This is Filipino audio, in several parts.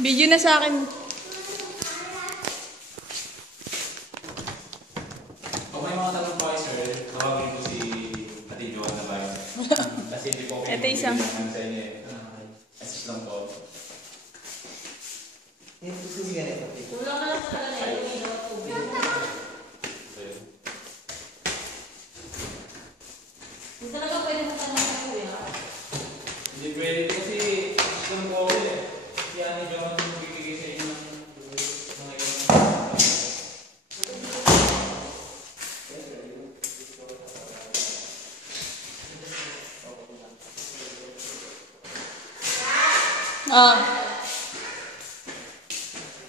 Video na sa akin. Kung may mga tanong pa kayo, sir, tawagin ko si Ate Joanna ba? Kasi hindi po kayo Ito isang. sa inyo eh. Assist lang po. Kulang na lang talaga na yung ilaw at tubig. Hindi talaga pwede mo tanong sa kuya. Hindi pwede kasi assist lang po ako eh. Si Ate Joanna yung bibigay sa inyo ng mga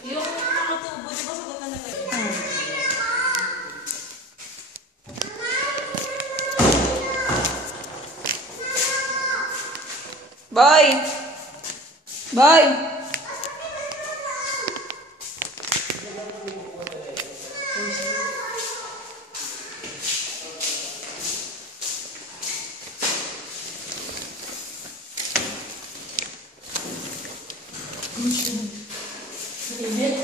Yung mga tubo, di ba sagot na lang kayo? Boy! Boy! Init.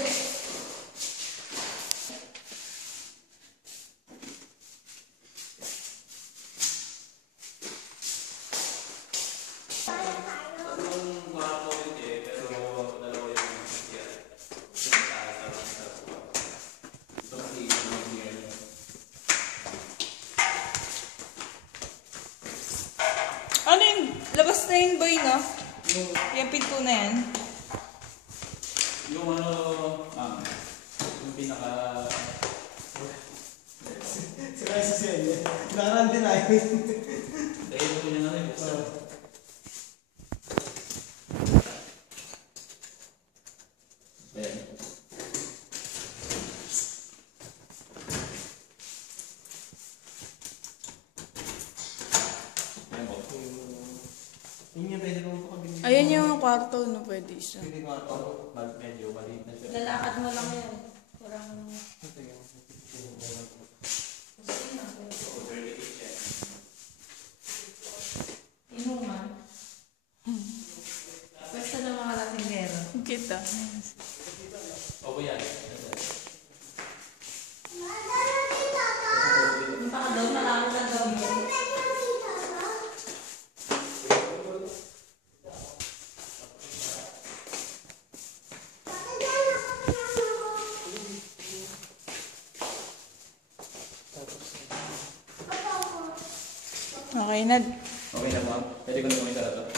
Ano yun? Labas na yun, boy, no? Yung pinto na yan. yung ano, yung pinaka... Sira si Senye. Naran din ay. Dahil mo niya na rin, buksan. Ayan. Ayan po. Yun yung pwede kong pakabili. Ayan yung kwarto, no? Pwede isa. Pwede ko ito. Medyo maliit na siya. Lalakad mo lang yan. Parang... Ito yung Sige na. So, 38 siya. Inuman. Pwesta ng mga latinggero. Kita. Opo yan. Yung baka daw malapit ang gawin yan. Okay na. Okay na ma'am. Pwede ko na gawin sa ito.